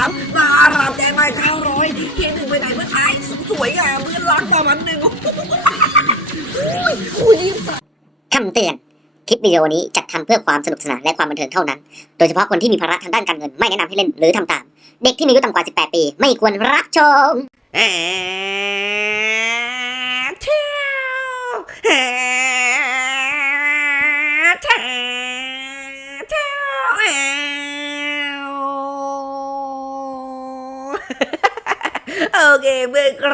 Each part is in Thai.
ามมารามแจกไปเก้าร้อยเกมหนึ่งไปไหนเมื่อท้ายสวยงามเพื่อรักประมาณหนึ่งโอ้ยโอ้ยยิ้มสาคำเตือน คลิปวิดีโอนี้จัดทำเพื่อความสนุกสนานและความบันเทิงเท่านั้น โดยเฉพาะคนที่มีภาระทางด้านการเงินไม่แนะนำให้เล่นหรือทำตาม เด็กที่มีอายุต่ำกว่า 18 ปี ไม่ควรรับชม แอะแอะ โอเคเพื่อนค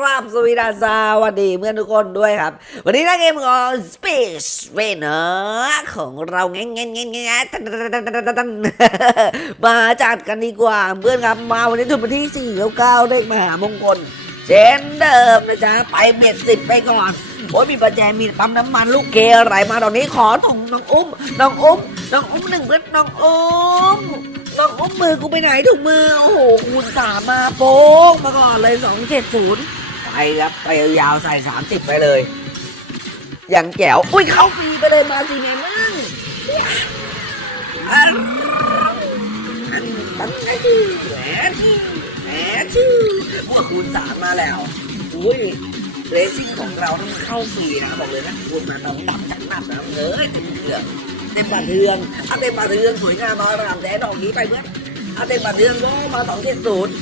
รับสวีดาสวัสดีเพื่อนทุกคนด้วยครับ วันนี้นะเกมของ Space Runner ของเราเงี้ยเงี้ยเงี้ยเงี้ยมาจัดกันดีกว่าเพื่อนครับมาวันนี้ถึงวันที่4แล้ว9เลขมหามงคลเช่นเดิมนะจ๊ะไปเบ็ดสิบไปก่อนโอ้ยมีประแจมีปั๊มน้ำมันลูกเกอะไรมาตอนนี้ขอถุงน้องอุ้มน้องอุ้มน้องอุ้มหนึ่งเพื่อนน้องอุ้ม น้องอุ้มมือกูไปไหนถุงมือ โอ้โหคูณสามมาโป้งมาก่อนเลยสองเจ็ดศูนย์ไปครับไปยาวใส่สามสิบไปเลย อย่างแจ๋วอุ้ยเข้าฟรีไปเลยมาสิแม่มึงอันอันอันชื่อแหมชื่อแหมชื่อว่าคูณสามมาแล้วอุ้ยเรซิ่งของเราต้องเข้าฟรีนะบอกเลยนะคูณมาต้องดับจัดหนักนะเลยเต็มเถื่อน เต็มบาเทืองเอาเต็มบาเทืองสวยงามมารามแดดดอกนี้ไปเพื่อนเอาเต็มบาเทืองก็มาสองเจ็ดศูนย์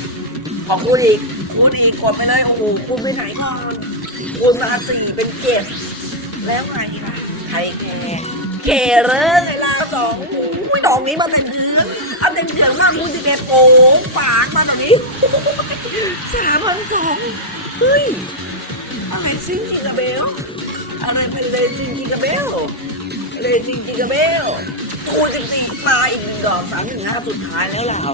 ขอคูณอีกคูณอีกกดไปเลยโอ้โหคูณไปไหนก่อนคูณมาสี่เป็นเจ็ดแล้วไงล่ะใครแค่เคเริ่ล่ะสองโอ้โหดอกนี้มาเต็มเดือนเอาเต็มเดือนมากคูณจะเก็บโอ้ปากมาตรงนี้สามพันสองเฮ้ยอะไรซิงจิกาเบลอะไรเป็นเลยซิงจิกาเบล เลยซิงจิกาเบลคูณจริงๆมาอีกหนึ่งดอกสามหนึ่งห้าสุดท้ายแล้วเรา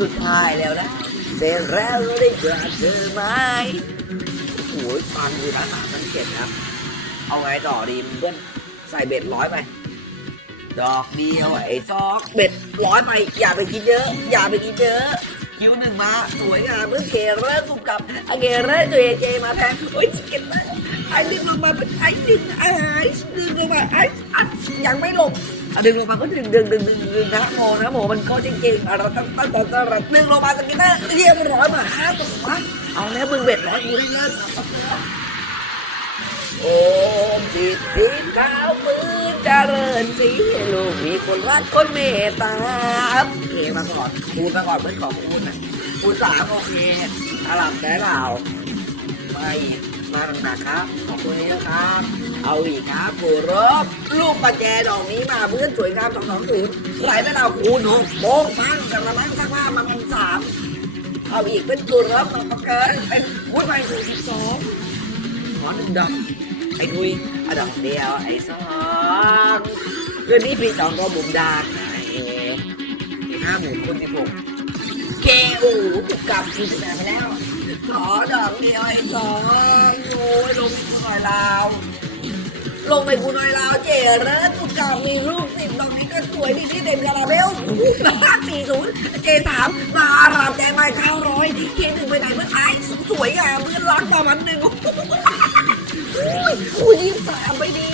สุดท้ายแล้วนะเสร็จแล้วได้กราเธอไหมโอ้ยปังอยู่นะสามพันเจ็ดครับ เอาไงต่อดีเพื่อนใส่เบ็ดร้อยไปดอกเดียวไอ้ซอกเบ็ดร้อยไปอย่าไปคิดเยอะ อย่าไปคิดเยอะคิวหนึ่งมาสวยงามเมื่อเคเรอร์สุกกับอเกเรอร์ตัวเอเจมาแทนโอ้ยเก็บได้ไอ้ดึงลงมาเป็นไอ้ดึงไอ้ไอ้ดึงลงมาไอ้ ยังไม่ลงอะดึงลงมาก็ดึงดึงดึงดึงดึงนะโมนะโมมันก็จริงๆอะเราต้องตั้งต่อตั้งดึงลงมาสกินเนอร์เรียบร้อยมาห้าตัวมาเอาแล้วมึงเบ็ดร้อยกูได้เงินโอ้จิตทิพย์ขาวมือเจริญสีลูกมีคนรักคนเมตตาเคมาก่อนคูณมาก่อนเพื่อนของคูณนะคูณสามโอเคอาลับได้เปล่าไม่ มาหนักครับ ขอบคุณนะครับ เอาอีกครับผูรบลูกประแจดอกนี้มาเพื่อนสวยงามสองสองศูนย์ไหลไปเราคูณหกโป้งปั้งกันละมั้งสักว่ามาพันสามเอาอีกเป็นผูรบมาประเกินเป็นพูดไปถูกสิบสองขอหนึ่งดอกไอ้ทุยเอาดอกเดียวไอ้สองคืนนี้พี่สองก็บุ๋มดาไอ้ห้าหมื่นคนที่ผม เคอูถูกกลับคืนไปแล้วขอดอกเดียวไอ้สองโอ้ยลงไปหน่อยลาวลงไปกูหน่อยลาวเจเรสกูเก่ามีลูกสิบดอกนี้ก็สวยดีที่เด่นคาราเบลห้าสี่ศูนย์เจสามมารามแจกไปเก้าร้อยเกมหนึ่งไปไหนเมื่อท้ายสวยงามเพื่อนรักประมาณหนึ่งโอ้ยกูยี่สามไปดี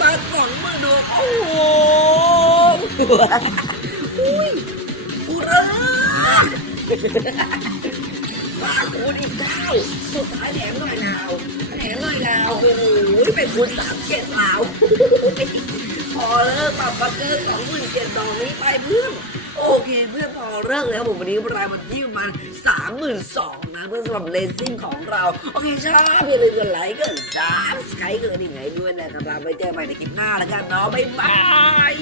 มาสองมือดูโอ้โห มมาคูณอีกเก้าสุดท้ายแถมหน่อยลาวแถมหน่อยลาวโอ้โหเป็นคูณสามเจ็ดลาวพอเลิกปรับบัตเตอร์สองหมื่นเจ็ดดอกนี้ไปเพื่อนโอเคเพื่อนพอเลิกแล้วผมวันนี้รายวันที่ประมาณสามหมื่นสองนะเพื่อนสำหรับเลสซิ่งของเรา โอเคชอบอย่าลืมกดไลค์กดซับสไครต์กดกระดิ่งด้วยนะครับ ไว้เจอกันใหม่ในคลิปหน้าแล้วกันเนาะบ๊ายบาย